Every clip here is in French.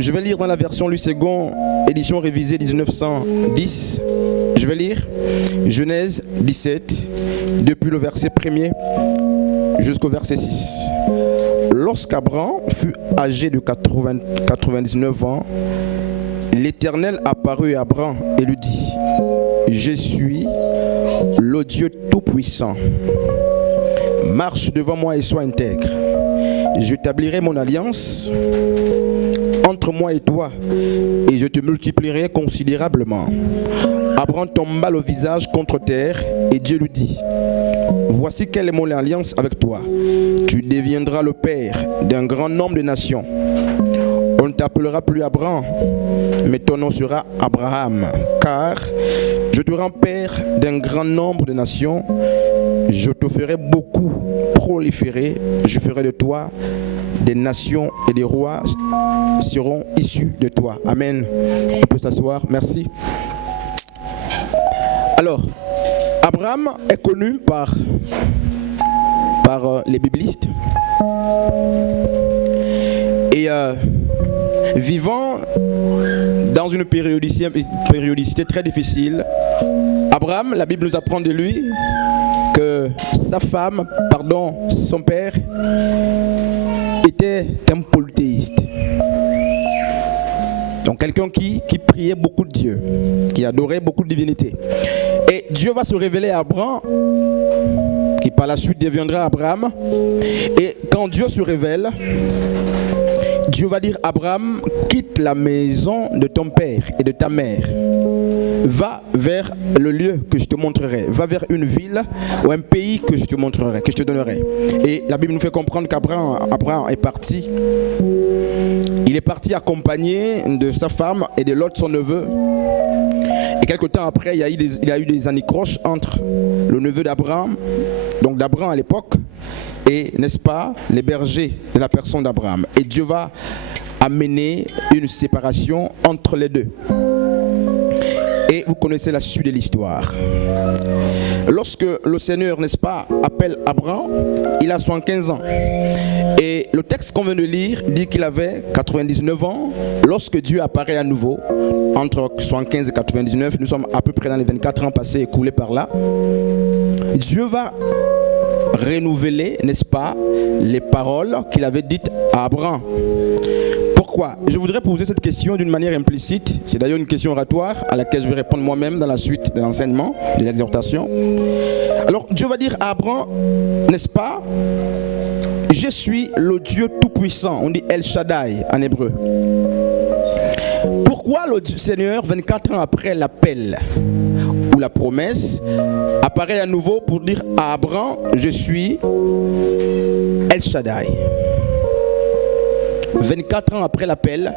Je vais lire dans la version Louis II, édition révisée 1910. Je vais lire Genèse 17, depuis le verset 1er jusqu'au verset 6. Lorsqu'Abraham fut âgé de 99 ans, l'Éternel apparut à Abraham et lui dit: Je suis le Dieu Tout-Puissant. Marche devant moi et sois intègre. J'établirai mon alliance entre moi et toi, et je te multiplierai considérablement. Abraham tomba le visage contre terre, et Dieu lui dit: Voici quelle est mon alliance avec toi. Tu deviendras le père d'un grand nombre de nations. On ne t'appellera plus Abraham, mais ton nom sera Abraham, car je te rends père d'un grand nombre de nations. Je te ferai beaucoup proliférer. Je ferai de toi des nations et des rois seront issus de toi. Amen. On peut s'asseoir. Merci. Alors, Abraham est connu par les biblistes. Et vivant dans une périodicité très difficile, Abraham, la Bible nous apprend de lui que son père était un polythéiste. Donc quelqu'un qui priait beaucoup de Dieu, qui adorait beaucoup de divinités. Et Dieu va se révéler à Abraham, qui par la suite deviendra Abraham. Et quand Dieu se révèle, Dieu va dire à Abraham: quitte la maison de ton père et de ta mère. Va vers le lieu que je te montrerai. Va vers une ville ou un pays que je te montrerai, que je te donnerai. Et la Bible nous fait comprendre qu'Abraham est parti. Il est parti accompagné de sa femme et de Lot, son neveu. Et quelque temps après, il y a eu des anicroches entre le neveu d'Abraham, donc d'Abraham à l'époque, et, n'est-ce pas, les bergers de la personne d'Abraham. Et Dieu va amener une séparation entre les deux. Et vous connaissez la suite de l'histoire. Lorsque le Seigneur, n'est-ce pas, appelle Abraham, il a 75 ans. Et le texte qu'on vient de lire dit qu'il avait 99 ans lorsque Dieu apparaît à nouveau. Entre 75 et 99, nous sommes à peu près dans les 24 ans passés écoulés par là. Dieu va renouveler, n'est-ce pas, les paroles qu'il avait dites à Abraham. Pourquoi? Je voudrais poser cette question d'une manière implicite. C'est d'ailleurs une question oratoire à laquelle je vais répondre moi-même dans la suite de l'enseignement, de l'exhortation. Alors Dieu va dire à Abraham, n'est-ce pas, je suis le Dieu Tout-Puissant. On dit El Shaddai en hébreu. Pourquoi le Seigneur, 24 ans après l'appel ou la promesse, apparaît à nouveau pour dire à Abraham, je suis El Shaddai? 24 ans après l'appel,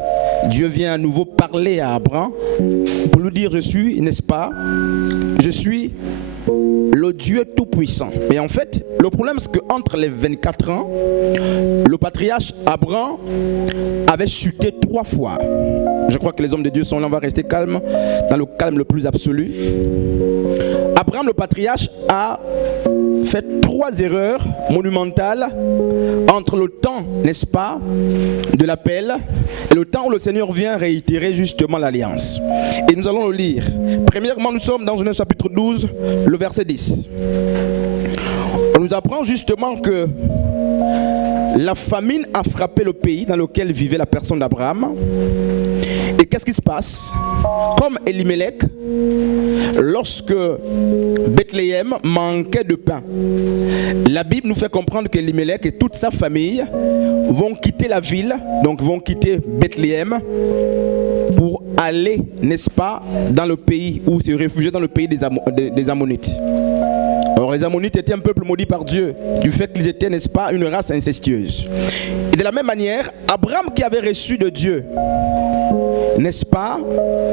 Dieu vient à nouveau parler à Abraham pour lui dire: je suis, n'est-ce pas, je suis le Dieu Tout-Puissant. Mais en fait, le problème c'est qu'entre les 24 ans, le patriarche Abraham avait chuté 3 fois. Je crois que les hommes de Dieu sont là, on va rester calme, dans le calme le plus absolu. Abraham, le patriarche, a fait 3 erreurs monumentales entre le temps, n'est-ce pas, de l'appel et le temps où le Seigneur vient réitérer justement l'alliance. Et nous allons le lire. Premièrement, nous sommes dans Genèse chapitre 12, le verset 10. On nous apprend justement que la famine a frappé le pays dans lequel vivait la personne d'Abraham. Et qu'est-ce qui se passe? Comme Elimelech, lorsque Bethléem manquait de pain, la Bible nous fait comprendre qu'Elimelech et toute sa famille vont quitter la ville, donc vont quitter Bethléem pour aller, n'est-ce pas, dans le pays, ou se réfugier dans le pays des Ammonites. Alors les Ammonites étaient un peuple maudit par Dieu, du fait qu'ils étaient, n'est-ce pas, une race incestueuse. Et de la même manière, Abraham, qui avait reçu de Dieu, n'est-ce pas,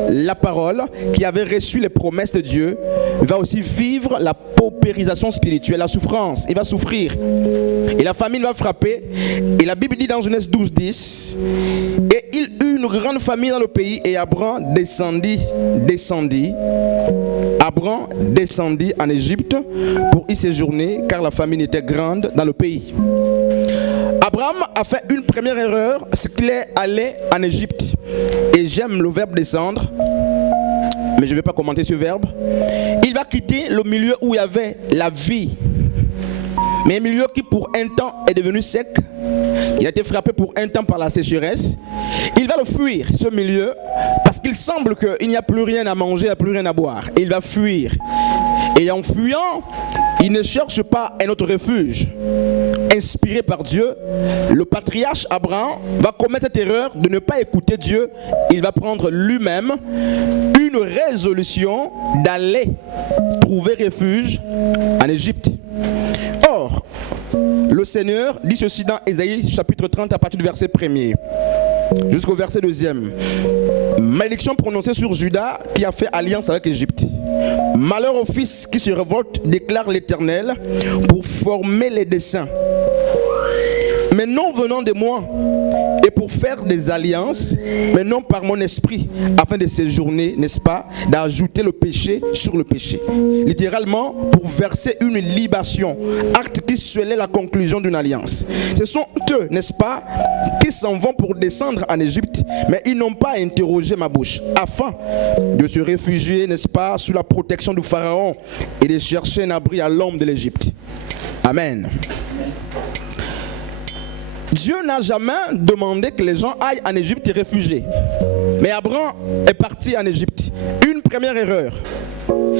la parole, qui avait reçu les promesses de Dieu, va aussi vivre la paupérisation spirituelle, la souffrance. Il va souffrir. Et la famine va frapper. Et la Bible dit dans Genèse 12, 10, et il eut une grande famine dans le pays, et Abraham descendit en Égypte pour y séjourner, car la famine était grande dans le pays. Abraham a fait une première erreur, c'est qu'il est allé en Égypte. Et j'aime le verbe descendre, mais je ne vais pas commenter ce verbe. Il va quitter le milieu où il y avait la vie, mais un milieu qui pour un temps est devenu sec. Il a été frappé pour un temps par la sécheresse. Il va le fuir, ce milieu, parce qu'il semble qu'il n'y a plus rien à manger, il n'y a plus rien à boire. Et il va fuir. Et en fuyant, il ne cherche pas un autre refuge. Inspiré par Dieu, le patriarche Abraham va commettre cette erreur de ne pas écouter Dieu. Il va prendre lui-même une résolution d'aller trouver refuge en Égypte. Or, le Seigneur dit ceci dans Ésaïe chapitre 30 à partir du verset 1er jusqu'au verset 2e. Malédiction prononcée sur Juda qui a fait alliance avec l'Égypte. Malheur au fils qui se révolte, déclare l'Éternel, pour former les desseins. Mais non venant de moi, et pour faire des alliances, mais non par mon esprit, afin de séjourner, n'est-ce pas, d'ajouter le péché sur le péché. Littéralement, pour verser une libation, acte qui scellait la conclusion d'une alliance. Ce sont eux, n'est-ce pas, qui s'en vont pour descendre en Égypte, mais ils n'ont pas interrogé ma bouche, afin de se réfugier, n'est-ce pas, sous la protection du Pharaon et de chercher un abri à l'ombre de l'Égypte. Amen. Dieu n'a jamais demandé que les gens aillent en Égypte et réfugier. Mais Abraham est parti en Égypte. Une première erreur.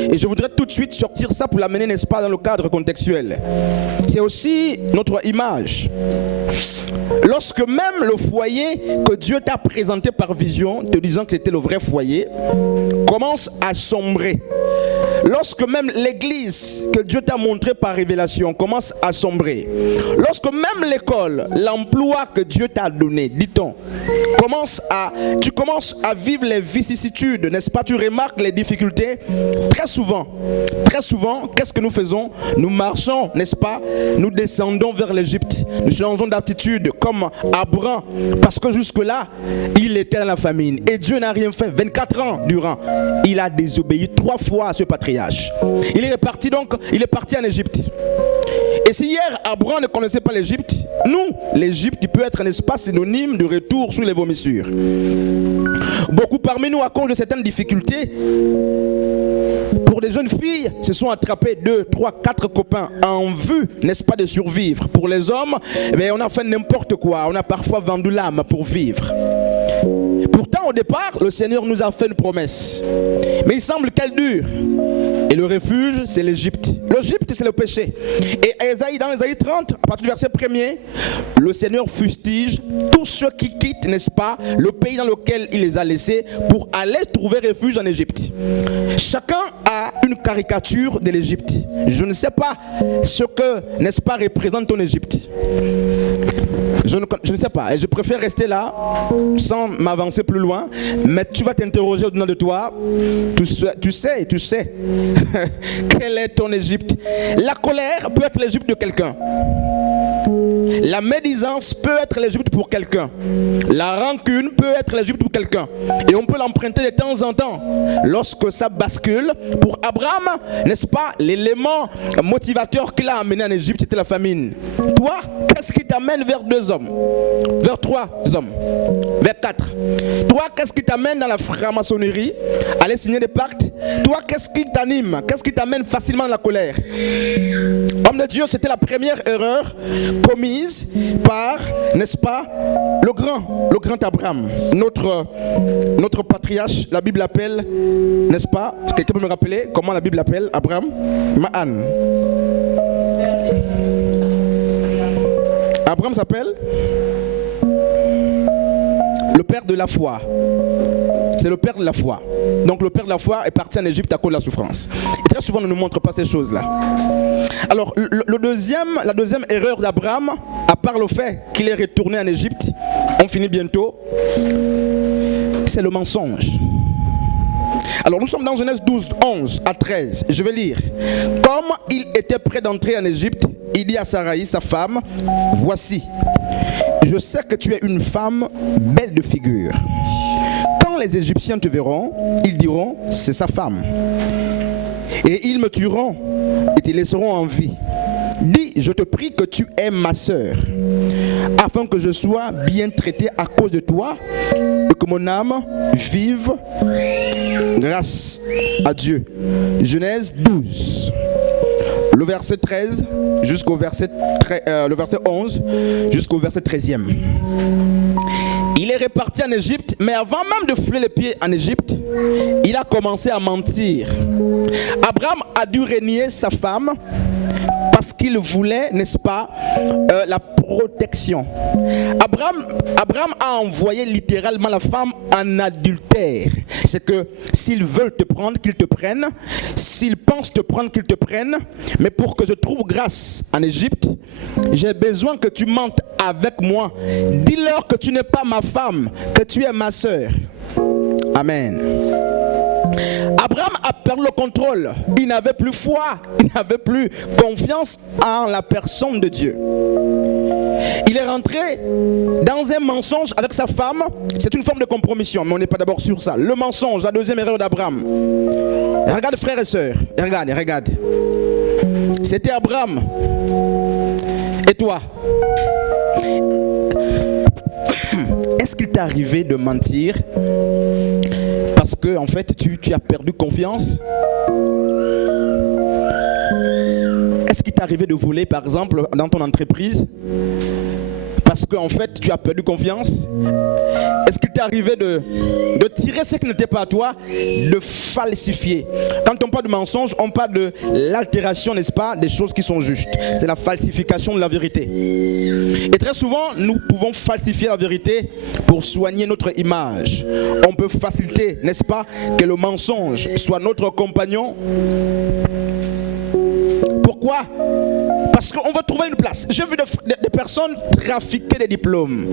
Et je voudrais tout de suite sortir ça pour l'amener, n'est-ce pas, dans le cadre contextuel. C'est aussi notre image. Lorsque même le foyer que Dieu t'a présenté par vision, te disant que c'était le vrai foyer, commence à sombrer. Lorsque même l'église que Dieu t'a montré par révélation commence à sombrer. Lorsque même l'école, l'emploi que Dieu t'a donné, dit-on, tu commences à vivre les vicissitudes, n'est-ce pas? Tu remarques les difficultés. Très souvent, qu'est-ce que nous faisons? Nous marchons, n'est-ce pas? Nous descendons vers l'Égypte. Nous changeons d'attitude comme Abraham, parce que jusque-là, il était dans la famine. Et Dieu n'a rien fait. 24 ans durant, il a désobéi 3 fois à ce patriarche. Il est parti en Égypte. Et si hier Abraham ne connaissait pas l'Égypte, l'Égypte peut être, n'est-ce pas, synonyme de retour sur les vomissures. Beaucoup parmi nous, à cause de certaines difficultés, pour des jeunes filles, se sont attrapés 2, 3, 4 copains en vue, n'est-ce pas, de survivre. Pour les hommes, on a fait n'importe quoi. On a parfois vendu l'âme pour vivre. Pourtant, au départ, le Seigneur nous a fait une promesse. Mais il semble qu'elle dure. Et le refuge, c'est l'Égypte. L'Égypte, c'est le péché. Et dans Ésaïe 30, à partir du verset 1er, le Seigneur fustige tous ceux qui quittent, n'est-ce pas, le pays dans lequel il les a laissés pour aller trouver refuge en Égypte. Chacun a une caricature de l'Égypte. Je ne sais pas ce que, n'est-ce pas, représente ton Égypte. Je ne sais pas, et je préfère rester là sans m'avancer plus loin, mais tu vas t'interroger au-dedans de toi. Tu sais quelle est ton Égypte. La colère peut être l'Égypte de quelqu'un. La médisance peut être l'Égypte pour quelqu'un. La rancune peut être l'Égypte pour quelqu'un. Et on peut l'emprunter de temps en temps. Lorsque ça bascule, pour Abraham, n'est-ce pas, l'élément motivateur qu'il a amené en Égypte, c'était la famine. Toi, qu'est-ce qui t'amène vers 2 hommes? Vers 3 hommes? Vers 4? Toi, qu'est-ce qui t'amène dans la franc-maçonnerie? Aller signer des pactes? Toi, qu'est-ce qui t'anime? Qu'est-ce qui t'amène facilement à la colère? Homme de Dieu, c'était la première erreur commise par, n'est-ce pas, le grand Abraham. Notre patriarche, la Bible appelle, n'est-ce pas? Quelqu'un peut me rappeler comment la Bible appelle Abraham? Ma'an. Abraham s'appelle le père de la foi. C'est le père de la foi. Donc le père de la foi est parti en Égypte à cause de la souffrance. Et très souvent, on ne nous montre pas ces choses-là. Alors, la deuxième erreur d'Abraham, à part le fait qu'il est retourné en Égypte, on finit bientôt, c'est le mensonge. Alors, nous sommes dans Genèse 12, 11 à 13. Je vais lire. Comme il était prêt d'entrer en Égypte, il dit à Saraï, sa femme, « Voici, je sais que tu es une femme belle de figure. Quand les Égyptiens te verront, ils diront, c'est sa femme. Et ils me tueront et te laisseront en vie. dis, je te prie que tu aimes ma sœur, afin que je sois bien traité à cause de toi et que mon âme vive grâce à Dieu. Genèse 12. Le verset 13 jusqu'au verset, le verset 11 jusqu'au verset 13e. Il est reparti en Égypte, mais avant même de fouler les pieds en Égypte, il a commencé à mentir. Abraham a dû renier sa femme parce qu'il voulait, n'est-ce pas, la protection. Abraham a envoyé littéralement la femme en adultère. C'est que s'ils veulent te prendre, qu'ils te prennent. S'ils pensent te prendre, qu'ils te prennent. Mais pour que je trouve grâce en Égypte, j'ai besoin que tu mentes avec moi. Dis-leur que tu n'es pas ma femme, que tu es ma sœur. Amen. Abraham a perdu le contrôle. Il n'avait plus foi, il n'avait plus confiance en la personne de Dieu. Il est rentré dans un mensonge avec sa femme. C'est une forme de compromission, mais on n'est pas d'abord sur ça. Le mensonge, la deuxième erreur d'Abraham. Regarde frères et sœurs, regarde. C'était Abraham. Et toi? Est-ce qu'il t'est arrivé de mentir parce que en fait tu as perdu confiance? Est-ce qu'il t'est arrivé de voler par exemple dans ton entreprise parce que en fait tu as perdu confiance? Est-ce qu'il t'est arrivé de tirer ce qui n'était pas à toi, de falsifier? Quand on parle de mensonge, on parle de l'altération, n'est-ce pas, des choses qui sont justes. C'est la falsification de la vérité. Et très souvent, nous pouvons falsifier la vérité pour soigner notre image. On peut faciliter, n'est-ce pas, que le mensonge soit notre compagnon. Pourquoi? Parce qu'on veut trouver une place. J'ai vu des personnes trafiquer des diplômes,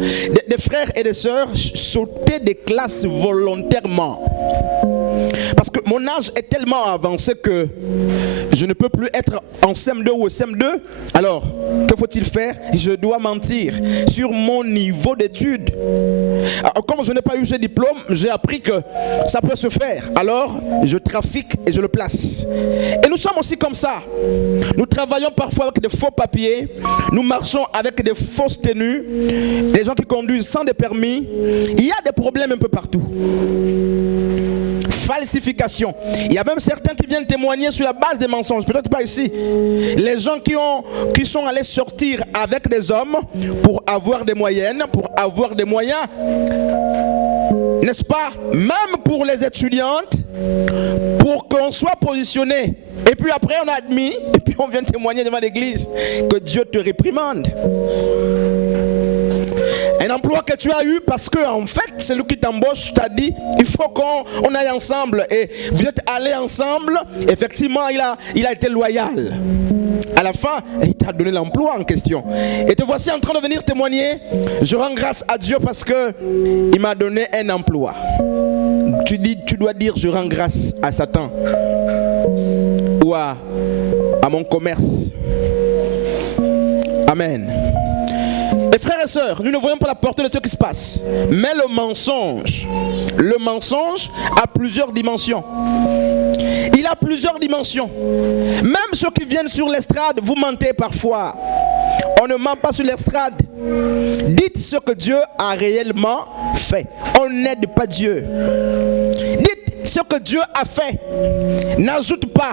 des frères et des sœurs sauter des classes volontairement. Parce que mon âge est tellement avancé que je ne peux plus être en CM2 ou au CM2. Alors, que faut-il faire? Je dois mentir sur mon niveau d'études. Alors, comme je n'ai pas eu ce diplôme, j'ai appris que ça peut se faire. Alors, je trafique et je le place. Et nous sommes aussi comme ça. Nous travaillons parfois avec des faux papiers. Nous marchons avec des fausses tenues. Des gens qui conduisent sans des permis. Il y a des problèmes un peu partout. Falsification. Il y a même certains qui viennent témoigner sur la base des mensonges. Peut-être pas ici. Les gens qui sont allés sortir avec des hommes pour avoir des moyennes, pour avoir des moyens. N'est-ce pas? Même pour les étudiantes, pour qu'on soit positionné. Et puis après on a admis, et puis on vient témoigner devant l'église. Que Dieu te réprimande. Un emploi que tu as eu parce que en fait celui qui t'embauche t'a dit il faut qu'on aille ensemble et vous êtes allés ensemble. Effectivement il a été loyal. À la fin il t'a donné l'emploi en question et te voici en train de venir témoigner. Je rends grâce à Dieu parce que il m'a donné un emploi. Tu dois dire je rends grâce à Satan ou à mon commerce. Amen. Et frères et sœurs, nous ne voyons pas la portée de ce qui se passe. Mais le mensonge a plusieurs dimensions. Il a plusieurs dimensions. Même ceux qui viennent sur l'estrade, vous mentez parfois. On ne ment pas sur l'estrade. Dites ce que Dieu a réellement fait. On n'aide pas Dieu. Dites ce que Dieu a fait. N'ajoute pas,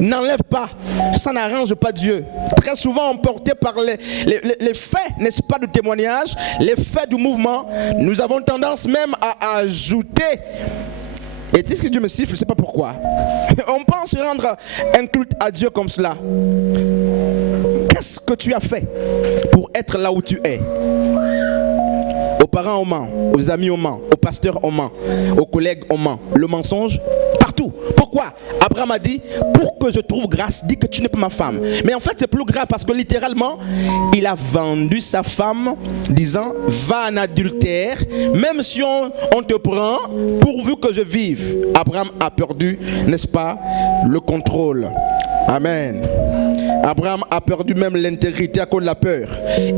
n'enlève pas. Ça n'arrange pas Dieu. Très souvent emporté par les faits, n'est-ce pas, du témoignage, les faits du mouvement, nous avons tendance même à ajouter. Et tu sais ce que Dieu me siffle, je ne sais pas pourquoi. On pense rendre un culte à Dieu comme cela. Qu'est-ce que tu as fait pour être là où tu es? Aux parents on ment, aux amis on ment, aux pasteurs on ment, aux collègues on ment. Le mensonge, partout. Pourquoi? Abraham a dit, pour que je trouve grâce, dis que tu n'es pas ma femme. Mais en fait c'est plus grave parce que littéralement, il a vendu sa femme disant, va en adultère, même si on te prend, pourvu que je vive. Abraham a perdu, n'est-ce pas, le contrôle. Amen. Abraham a perdu même l'intégrité à cause de la peur.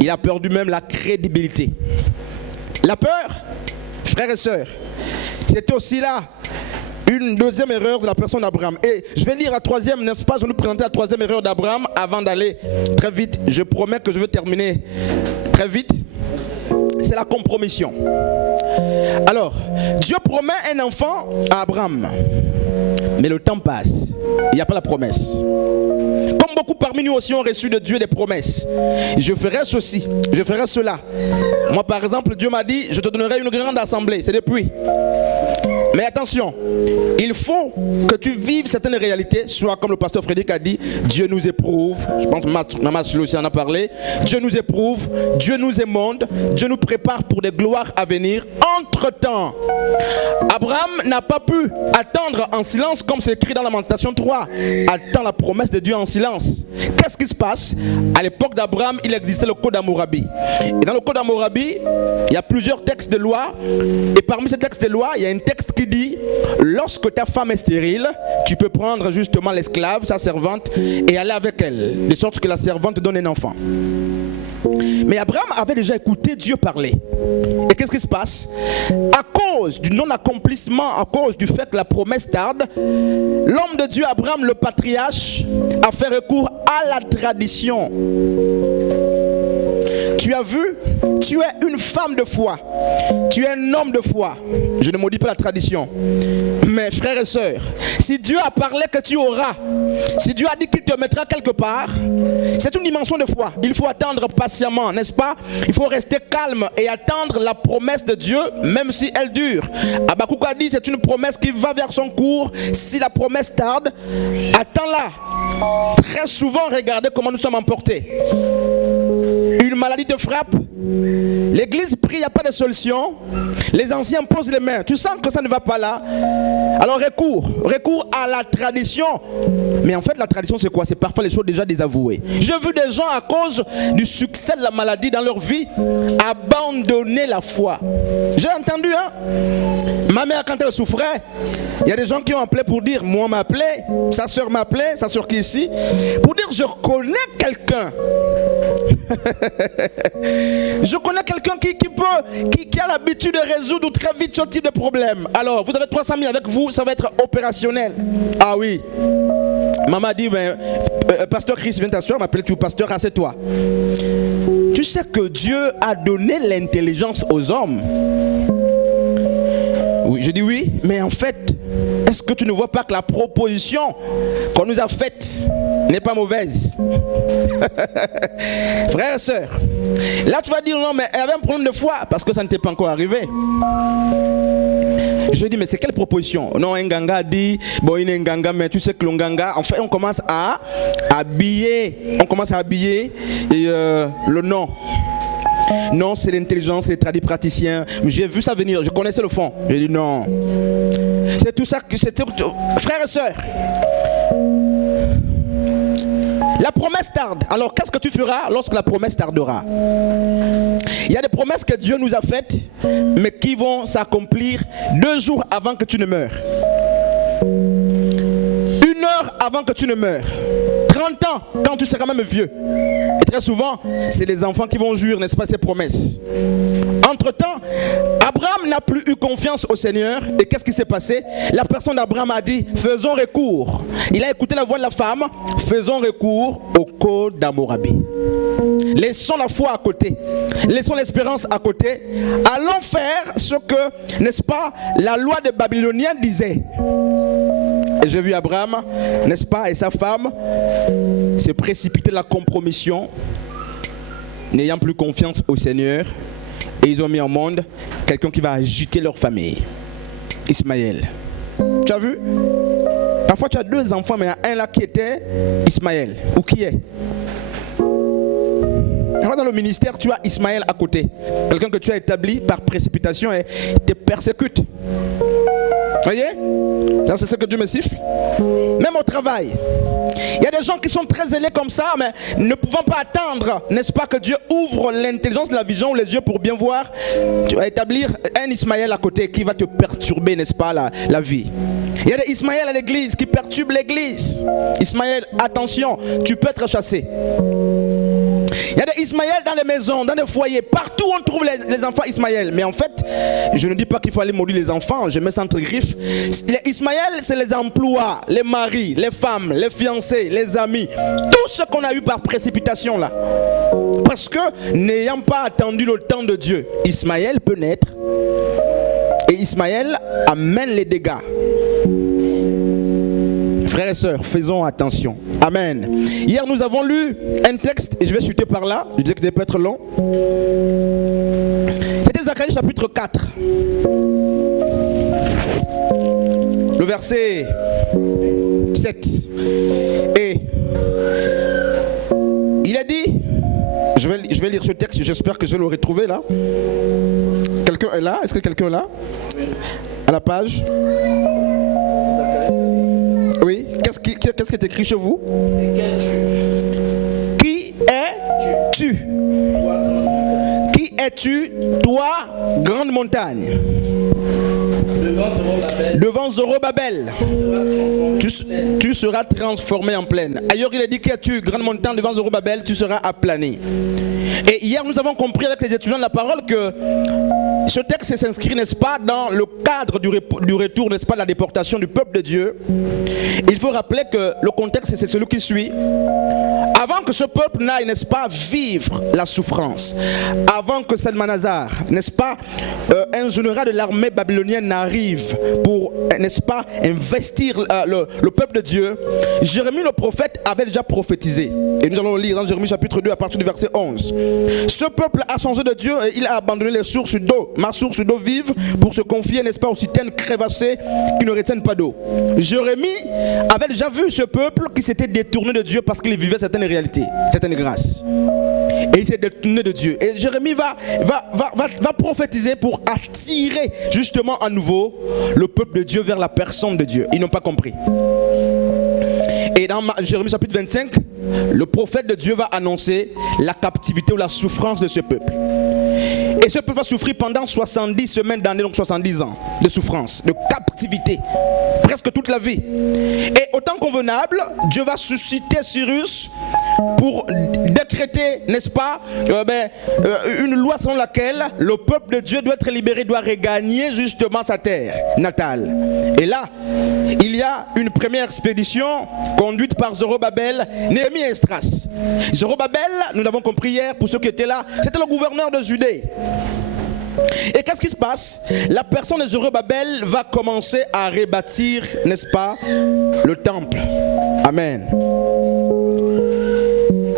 Il a perdu même la crédibilité. La peur, frères et sœurs, c'était aussi là une deuxième erreur de la personne d'Abraham. Et je vais lire la troisième, n'est-ce pas? Je vais nous présenter la troisième erreur d'Abraham avant d'aller très vite. Je promets que je vais terminer très vite. C'est la compromission. Alors, Dieu promet un enfant à Abraham. Mais le temps passe. Il n'y a pas la promesse. Comme beaucoup parmi nous aussi ont reçu de Dieu des promesses. Je ferai ceci, je ferai cela. Moi par exemple, Dieu m'a dit, je te donnerai une grande assemblée. C'est depuis. Mais attention, il faut que tu vives certaines réalités, soit comme le pasteur Frédéric a dit, Dieu nous éprouve, je pense que Maman Chilo aussi en a parlé, Dieu nous éprouve, Dieu nous émonde, Dieu nous prépare pour des gloires à venir. Entre-temps, Abraham n'a pas pu attendre en silence comme c'est écrit dans Lamentation 3, attend la promesse de Dieu en silence. Qu'est-ce qui se passe? À l'époque d'Abraham, il existait le Code d'Hammurabi. Et dans le Code d'Hammurabi, il y a plusieurs textes de loi, et parmi ces textes de loi, il y a un texte qui dit, lorsque ta femme est stérile, tu peux prendre justement l'esclave, sa servante, et aller avec elle, de sorte que la servante te donne un enfant. Mais Abraham avait déjà écouté Dieu parler. Et qu'est-ce qui se passe? À cause du non-accomplissement, à cause du fait que la promesse tarde, l'homme de Dieu, Abraham, le patriarche, a fait recours à la tradition. Tu as vu, tu es une femme de foi, tu es un homme de foi. Je ne maudis pas la tradition. Mais frères et sœurs, si Dieu a parlé que tu auras, si Dieu a dit qu'il te mettra quelque part, c'est une dimension de foi. Il faut attendre patiemment, n'est-ce pas? Il faut rester calme et attendre la promesse de Dieu, même si elle dure. Habakkuk a dit, c'est une promesse qui va vers son cours. Si la promesse tarde, attends-la. Très souvent, regardez comment nous sommes emportés. Une maladie te frappe, l'église prie, il n'y a pas de solution, les anciens posent les mains, tu sens que ça ne va pas là, alors recours à la tradition. Mais en fait la tradition c'est quoi? C'est parfois les choses déjà désavouées. J'ai vu des gens à cause du succès de la maladie dans leur vie abandonner la foi. J'ai entendu ma mère quand elle souffrait, il y a des gens qui ont appelé pour dire, moi m'appelé, sa soeur m'appelait, sa soeur qui est ici, pour dire je connais quelqu'un. Je connais quelqu'un qui a l'habitude de résoudre très vite ce type de problème. Alors, vous avez 300 000 avec vous, ça va être opérationnel. Ah oui. Maman dit, pasteur Chris, viens t'asseoir, m'appelle tu pasteur, assieds-toi. Tu sais que Dieu a donné l'intelligence aux hommes. Oui, je dis oui, mais en fait, est-ce que tu ne vois pas que la proposition qu'on nous a faite n'est pas mauvaise? Frères et sœurs, là tu vas dire non, mais elle avait un problème de foi parce que ça ne t'est pas encore arrivé. Je dis mais c'est quelle proposition? Non, un ganga dit, bon il est un ganga, mais tu sais que le ganga, en fait on commence à habiller, le nom. Non, c'est l'intelligence, c'est les tradis praticiens. J'ai vu ça venir, je connaissais le fond. J'ai dit non. C'est tout ça que c'était. Frères et sœurs, la promesse tarde. Alors qu'est-ce que tu feras lorsque la promesse tardera? Il y a des promesses que Dieu nous a faites, mais qui vont s'accomplir 2 jours avant que tu ne meurs. 1 heure avant que tu ne meurs. 30 ans quand tu seras même vieux. Et très souvent, c'est les enfants qui vont jouir, n'est-ce pas, ces promesses. Entre-temps, Abraham n'a plus eu confiance au Seigneur. Et qu'est-ce qui s'est passé? La personne d'Abraham a dit, faisons recours. Il a écouté la voix de la femme, faisons recours au Code d'Hammurabi. Laissons la foi à côté, laissons l'espérance à côté. Allons faire ce que, n'est-ce pas, la loi des Babyloniens disait. Et j'ai vu Abraham, n'est-ce pas, et sa femme se précipiter de la compromission, n'ayant plus confiance au Seigneur. Et ils ont mis au monde quelqu'un qui va agiter leur famille. Ismaël. Tu as vu? Parfois tu as 2 enfants, mais il y a un là qui était Ismaël. Ou qui est? Dans le ministère, tu as Ismaël à côté. Quelqu'un que tu as établi par précipitation et te persécute. Voyez? Ça, c'est ce que Dieu me siffle. Même au travail. Il y a des gens qui sont très zélés comme ça, mais ne pouvant pas attendre, n'est-ce pas, que Dieu ouvre l'intelligence, la vision ou les yeux pour bien voir. Tu vas établir un Ismaël à côté qui va te perturber, n'est-ce pas, la vie. Il y a des Ismaël à l'église qui perturbent l'église. Ismaël, attention, tu peux être chassé. Il y a des Ismaël dans les maisons, dans les foyers, partout on trouve les enfants Ismaël. Mais en fait, je ne dis pas qu'il faut aller maudire les enfants, je mets ça entre griffes. Les Ismaël, c'est les emplois, les maris, les femmes, les fiancés, les amis, tout ce qu'on a eu par précipitation là. Parce que n'ayant pas attendu le temps de Dieu, Ismaël peut naître et Ismaël amène les dégâts. Frères et sœurs, faisons attention. Amen. Hier, nous avons lu un texte, et je vais chuter par là, je disais que ça peut être long. C'était Zacharie chapitre 4. Le verset 7. Et il a dit, je vais lire ce texte, j'espère que je l'aurai trouvé là. Quelqu'un est là? Est-ce que quelqu'un est là? À la page? Oui, qu'est-ce qui est écrit chez vous? Qui es-tu? Qui es-tu, toi, grande montagne? Devant Zorobabel, tu seras transformé en plaine. Ailleurs, il a dit: qui es-tu, grande montagne? Devant Zorobabel, tu seras aplani. Et hier, nous avons compris avec les étudiants de la parole que ce texte s'inscrit, n'est-ce pas, dans le cadre du retour, n'est-ce pas, de la déportation du peuple de Dieu. Il faut rappeler que le contexte, c'est celui qui suit. Avant que ce peuple n'aille, n'est-ce pas, vivre la souffrance, avant que Salmanazar, n'est-ce pas, un général de l'armée babylonienne n'arrive pour, n'est-ce pas, investir le peuple de Dieu, Jérémie le prophète avait déjà prophétisé. Et nous allons lire dans Jérémie chapitre 2 à partir du verset 11. Ce peuple a changé de Dieu et il a abandonné les sources d'eau, ma source d'eau vive, pour se confier, n'est-ce pas, aux citernes crévassées qui ne retiennent pas d'eau. Jérémie avait déjà vu ce peuple qui s'était détourné de Dieu parce qu'il vivait certaines réalités, certaines grâces. Et il s'est détourné de Dieu. Et Jérémie va prophétiser pour attirer justement à nouveau le peuple de Dieu vers la personne de Dieu. Ils n'ont pas compris. Et dans Jérémie chapitre 25, le prophète de Dieu va annoncer la captivité ou la souffrance de ce peuple. Et ce peuple va souffrir pendant 70 semaines d'années, donc 70 ans de souffrance, de captivité, presque toute la vie. Et au temps convenable, Dieu va susciter Cyrus pour décréter, n'est-ce pas, une loi selon laquelle le peuple de Dieu doit être libéré, doit regagner justement sa terre natale. Et là, il y a une première expédition conduite par Zorobabel, Néhémie et Esdras. Zorobabel, nous l'avons compris hier, pour ceux qui étaient là, c'était le gouverneur de Judée. Et qu'est-ce qui se passe? La personne de Zorobabel va commencer à rebâtir, n'est-ce pas, le temple. Amen.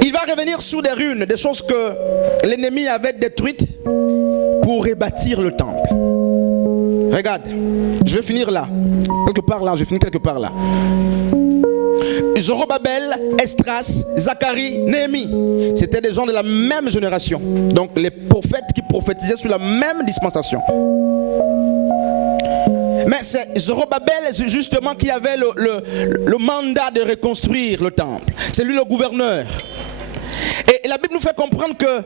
Il va revenir sous des ruines, des choses que l'ennemi avait détruites pour rebâtir le temple. Regarde, je vais finir là. Quelque part là, je finis quelque part là. Zorobabel, Esdras, Zacharie, Néhémie, c'était des gens de la même génération. Donc les prophètes qui prophétisaient sous la même dispensation. Mais c'est Zorobabel justement qui avait le mandat de reconstruire le temple. C'est lui le gouverneur. Et la Bible nous fait comprendre que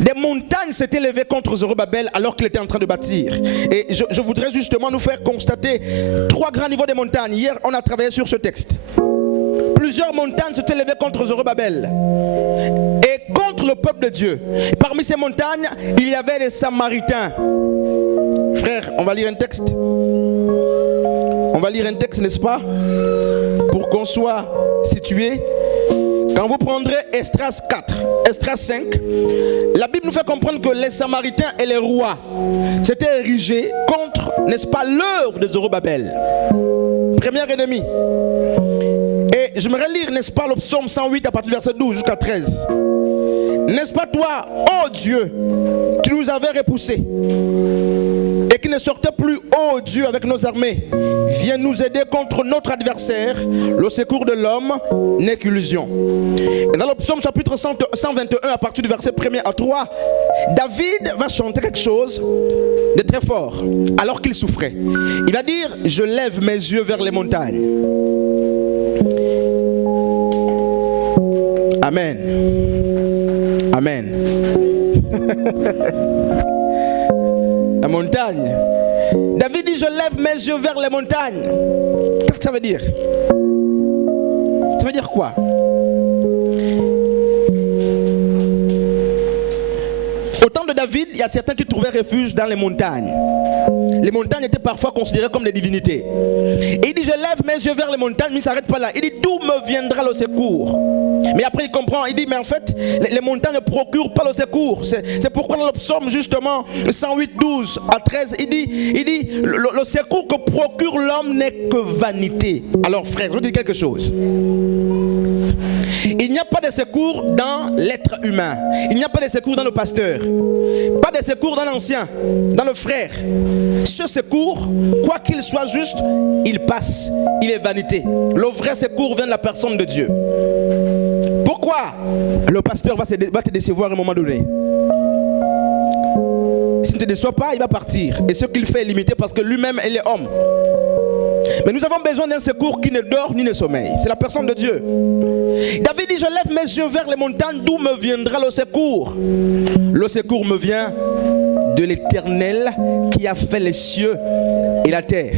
des montagnes s'étaient levées contre Zorobabel alors qu'il était en train de bâtir. Et je voudrais justement nous faire constater 3 grands niveaux des montagnes. Hier, on a travaillé sur ce texte. Plusieurs montagnes s'étaient levées contre Zorobabel et contre le peuple de Dieu. Et parmi ces montagnes, il y avait les Samaritains. Frère, on va lire un texte. On va lire un texte, n'est-ce pas? Pour qu'on soit situé. Quand vous prendrez Esdras 4, Esdras 5, la Bible nous fait comprendre que les Samaritains et les rois s'étaient érigés contre, n'est-ce pas, l'œuvre de Zorobabel. Premier ennemi. Et j'aimerais lire, n'est-ce pas, le psaume 108 à partir du verset 12 jusqu'à 13. N'est-ce pas toi, ô Dieu, qui nous avais repoussés et qui ne sortait plus, ô Dieu, avec nos armées, viens nous aider contre notre adversaire. Le secours de l'homme n'est qu'illusion. Et dans le psaume chapitre 121 à partir du verset 1er à 3, David va chanter quelque chose de très fort alors qu'il souffrait. Il va dire: je lève mes yeux vers les montagnes. Amen. Amen. La montagne. David dit: je lève mes yeux vers les montagnes. Qu'est-ce que ça veut dire? Ça veut dire quoi? David, il y a certains qui trouvaient refuge dans les montagnes. Les montagnes étaient parfois considérées comme des divinités. Et il dit, je lève mes yeux vers les montagnes, mais il ne s'arrête pas là. Il dit, d'où me viendra le secours? Mais après il comprend, il dit, mais en fait, les montagnes ne procurent pas le secours. C'est pourquoi dans le psaume justement 108, 12 à 13, il dit le secours que procure l'homme n'est que vanité. Alors frère, je vous dis quelque chose. Il n'y a pas de secours dans l'être humain. Il n'y a pas de secours dans le pasteur. Pas de secours dans l'ancien, dans le frère. Ce secours, quoi qu'il soit juste, il passe. Il est vanité. Le vrai secours vient de la personne de Dieu. Pourquoi le pasteur va te décevoir à un moment donné? S'il ne te déçoit pas, il va partir. Et ce qu'il fait est limité parce que lui-même, il est homme. Mais nous avons besoin d'un secours qui ne dort ni ne sommeille. C'est la personne de Dieu. David dit, je lève mes yeux vers les montagnes, d'où me viendra le secours? Le secours me vient de l'Éternel qui a fait les cieux et la terre.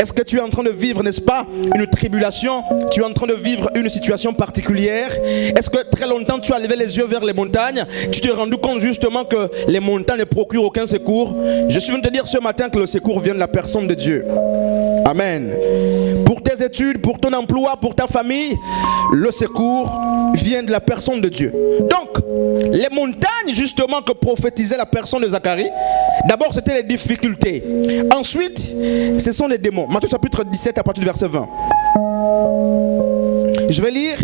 Est-ce que tu es en train de vivre, n'est-ce pas, une tribulation? Tu es en train de vivre une situation particulière? Est-ce que très longtemps tu as levé les yeux vers les montagnes? Tu t'es rendu compte justement que les montagnes ne procurent aucun secours? Je suis venu te dire ce matin que le secours vient de la personne de Dieu. Amen. Pour tes études, pour ton emploi, pour ta famille, le secours vient de la personne de Dieu. Donc, les montagnes justement que prophétisait la personne de Zacharie, d'abord c'était les difficultés. Ensuite, ce sont les démons. Matthieu chapitre 17 à partir du verset 20. Je vais lire.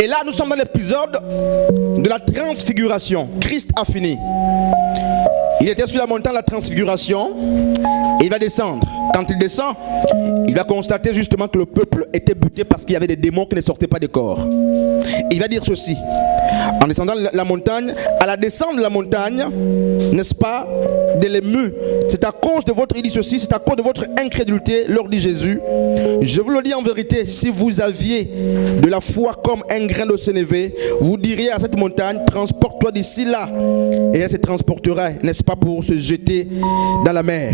Et là, nous sommes dans l'épisode de la transfiguration. Christ a fini. Il était sur la montagne de la transfiguration et il va descendre. Quand il descend, il va constater justement que le peuple était buté parce qu'il y avait des démons qui ne sortaient pas des corps. Et il va dire ceci, en descendant la montagne, à la descente de la montagne, n'est-ce pas, de l'ému, c'est à cause de votre, il dit ceci, c'est à cause de votre incrédulité, leur dit Jésus. Je vous le dis en vérité, si vous aviez de la foi comme un grain de sénévé, vous diriez à cette montagne, transporte-toi d'ici là, et elle se transportera, n'est-ce pas, pour se jeter dans la mer.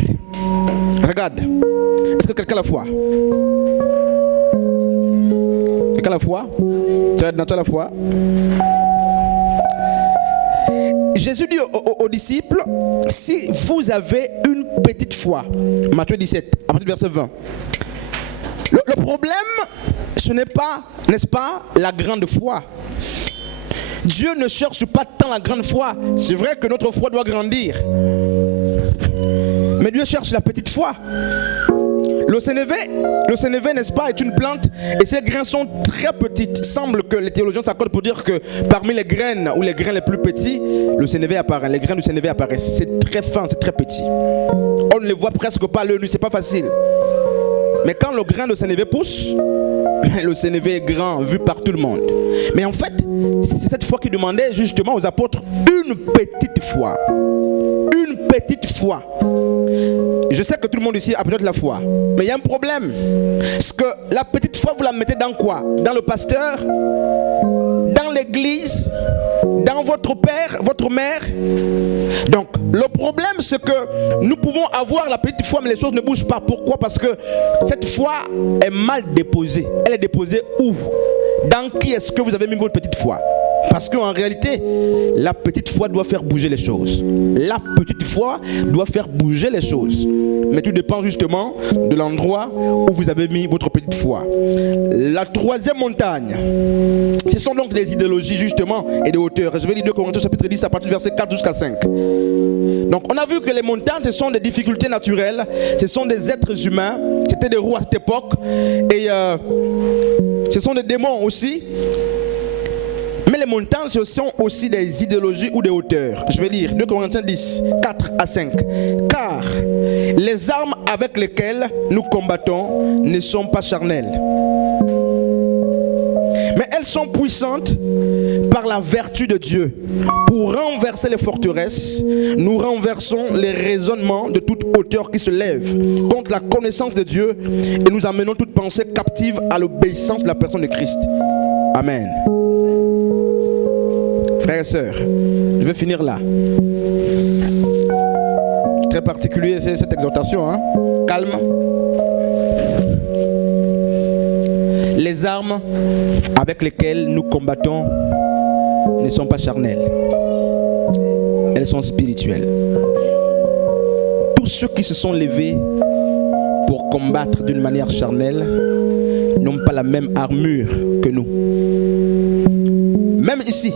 Regarde, est-ce que quelqu'un a la foi? Quelqu'un a la foi? Tu as la foi? Jésus dit aux disciples, si vous avez une petite foi, Matthieu 17, à partir du verset 20. Le problème, ce n'est pas, n'est-ce pas, la grande foi. Dieu ne cherche pas tant la grande foi. C'est vrai que notre foi doit grandir. Mais Dieu cherche la petite foi. Le sénévé, n'est-ce pas, est une plante et ses grains sont très petites. Il semble que les théologiens s'accordent pour dire que parmi les graines ou les grains les plus petits, le sénévé apparaît. Les grains du sénévé apparaissent. C'est très fin, c'est très petit. On ne les voit presque pas à l'œil nu, c'est pas facile. Mais quand le grain de sénévé pousse, le sénévé est grand, vu par tout le monde. Mais en fait, c'est cette foi qui demandait justement aux apôtres une petite foi. Une petite foi. Je sais que tout le monde ici a peut-être la foi, mais il y a un problème. Parce que la petite foi, vous la mettez dans quoi? Dans le pasteur? Dans l'église? Dans votre père, votre mère? Donc, le problème, c'est que nous pouvons avoir la petite foi, mais les choses ne bougent pas. Pourquoi? Parce que cette foi est mal déposée. Elle est déposée où? Dans qui est-ce que vous avez mis votre petite foi? Parce qu'en réalité, la petite foi doit faire bouger les choses. La petite foi doit faire bouger les choses. Mais tout dépend justement de l'endroit où vous avez mis votre petite foi. La troisième montagne, ce sont donc des idéologies justement et des hauteurs. Je vais lire 2 Corinthiens chapitre 10 à partir du verset 4 jusqu'à 5. Donc on a vu que les montagnes, ce sont des difficultés naturelles. Ce sont des êtres humains. C'était des rois à cette époque. Et ce sont des démons aussi. Mais les montagnes, ce sont aussi des idéologies ou des hauteurs. Je vais lire 2 Corinthiens 10, 4 à 5. Car les armes avec lesquelles nous combattons ne sont pas charnelles, mais elles sont puissantes par la vertu de Dieu. Pour renverser les forteresses, nous renversons les raisonnements de toute hauteur qui se lève contre la connaissance de Dieu et nous amenons toute pensée captive à l'obéissance de la personne de Christ. Amen. Frères et sœurs, je vais finir là. Très particulier, c'est cette exhortation, hein? Calme. Les armes avec lesquelles nous combattons ne sont pas charnelles. elles sont spirituelles. Tous ceux qui se sont levés pour combattre d'une manière charnelle n'ont pas la même armure que nous. Même ici,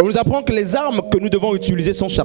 on nous apprend que les armes que nous devons utiliser sont charnelles.